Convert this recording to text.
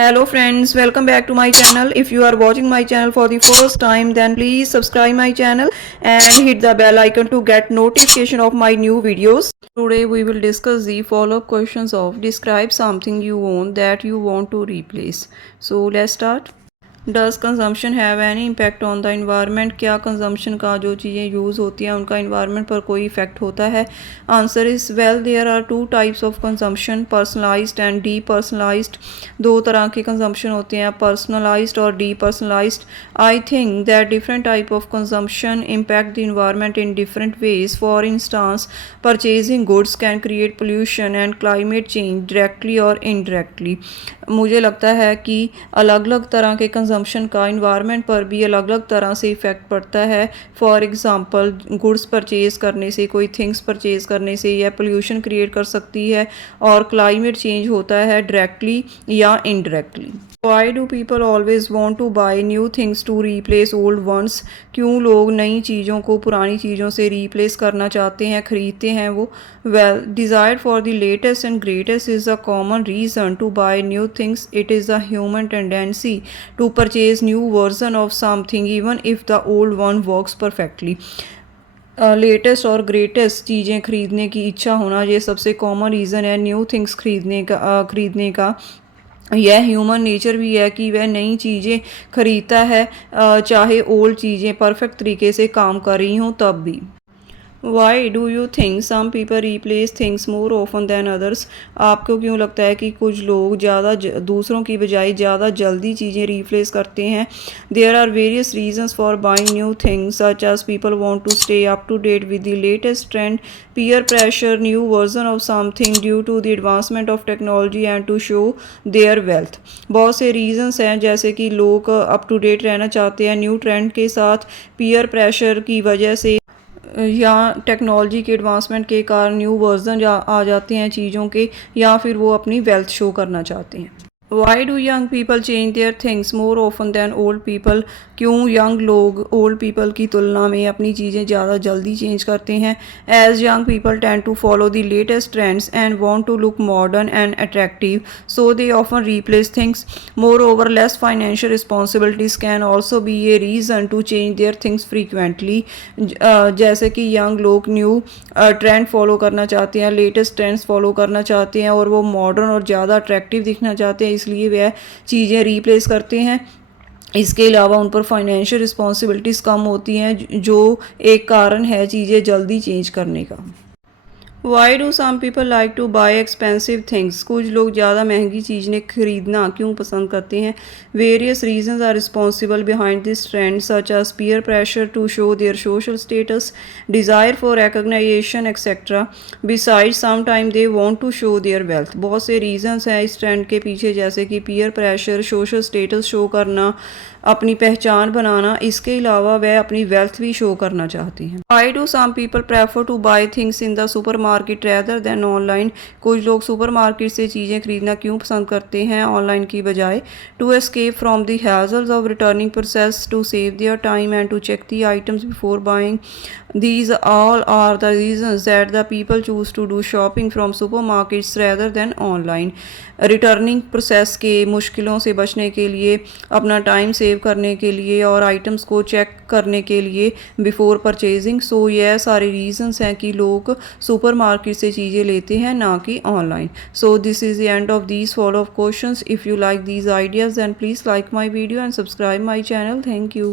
Hello friends, welcome back to my channel. If you are watching my channel for the first time, then please subscribe my channel and hit the bell icon to get notification of my new videos. Today we will discuss the follow-up questions of describe something you own that you want to replace. So let's start. Does consumption have any impact on the environment? क्या consumption का जो चीज़ें use होती हैं उनका environment पर कोई effect होता है? Answer is well, there are two types of consumption, personalised and depersonalised. दो तरह के कंजम्पशन होते हैं, पर्सनलाइज्ड और depersonalised. I think that different type of consumption impact the environment in different ways. For instance, purchasing goods can create pollution and climate change directly और indirectly. मुझे लगता है कि अलग अलग तरह के कंजम्पशन का इन्वायरमेंट पर भी अलग अलग तरह से इफ़ेक्ट पड़ता है। फॉर एग्ज़ाम्पल, गुड्स परचेज़ करने से, कोई थिंग्स परचेज़ करने से यह पोल्यूशन क्रिएट कर सकती है और क्लाइमेट चेंज होता है डायरेक्टली या indirectly. Why do people always want to buy new things to replace old ones? क्यों लोग नई चीज़ों को पुरानी चीज़ों से रिप्लेस करना चाहते हैं, ख़रीदते हैं वो? Well, desire for the latest and greatest is a common reason to buy new things. It is a human tendency to purchase new version of something even if the old one works perfectly. Latest और greatest चीज़ें ख़रीदने की इच्छा होना ये सबसे common reason है new things ख़रीदने का। यह ह्यूमन नेचर भी है कि वह नई चीज़ें ख़रीदता है, चाहे ओल्ड चीज़ें परफेक्ट तरीके से काम कर रही हों तब भी। Why do you think some people replace things more often than others? आपको क्यों लगता है कि कुछ लोग दूसरों की बजाय ज़्यादा जल्दी चीज़ें रिप्लेस करते हैं? There are various reasons for buying new things such as people want to stay up to date with the latest trend, peer pressure, new version of something due to the advancement of technology and to show their wealth. बहुत से regions हैं, जैसे कि लोग up to date रहना चाहते हैं new trend के साथ, पीयर प्रेशर की वजह से या टेक्नोलॉजी के एडवांसमेंट के कारण न्यू वर्जन आ जाते हैं चीज़ों के, या फिर वो अपनी वेल्थ शो करना चाहते हैं। Why do young people change their things more often then old people? क्यों यंग लोग ओल्ड पीपल की तुलना में अपनी चीज़ें ज़्यादा जल्दी चेंज करते हैं? As young people tend to follow the latest trends and want to look modern and attractive, so they often replace things. Moreover, less financial responsibilities can also be a reason to change their things frequently. जैसे कि young लोग new trend follow करना चाहते हैं, latest trends follow करना चाहते हैं और वो मॉडर्न और ज़्यादा अट्रैक्टिव दिखना चाहते हैं, इसलिए वह चीज़ें रिप्लेस करते हैं। इसके अलावा उन पर फाइनेंशियल रिस्पॉन्सिबिलिटीज़ कम होती हैं, जो एक कारण है चीज़ें जल्दी चेंज करने का। Why do some people like to buy expensive things? कुछ लोग ज़्यादा महंगी चीज़ें खरीदना क्यों पसंद करते हैं? Various reasons are responsible behind this trend such as peer pressure to show their social status, desire for recognisation etcetera. Beside some time they want to show their wealth. बहुत से रीजंस हैं इस ट्रेंड के पीछे, जैसे कि peer pressure, social status show करना, अपनी पहचान बनाना। इसके अलावा वह अपनी वेल्थ भी शो करना चाहती हैं। Why do some people prefer to buy things in the supermarket rather than online? कुछ लोग सुपर मार्केट से चीज़ें खरीदना क्यों पसंद करते हैं ऑनलाइन की बजाय? To escape from the hassles of returning process, to save their time and to check the items before buying. These all are the reasons that the people choose to do shopping from supermarkets rather than online. Returning process के मुश्किलों से बचने के लिए, अपना time save करने के लिए और आइटम्स को चेक करने के लिए बिफोर परचेजिंग। सो यह सारे रीजंस हैं कि लोग सुपर मार्केट से चीज़ें लेते हैं, ना कि online. So this is the end of these follow up questions. If you like these ideas then please like my video and subscribe my channel. Thank you.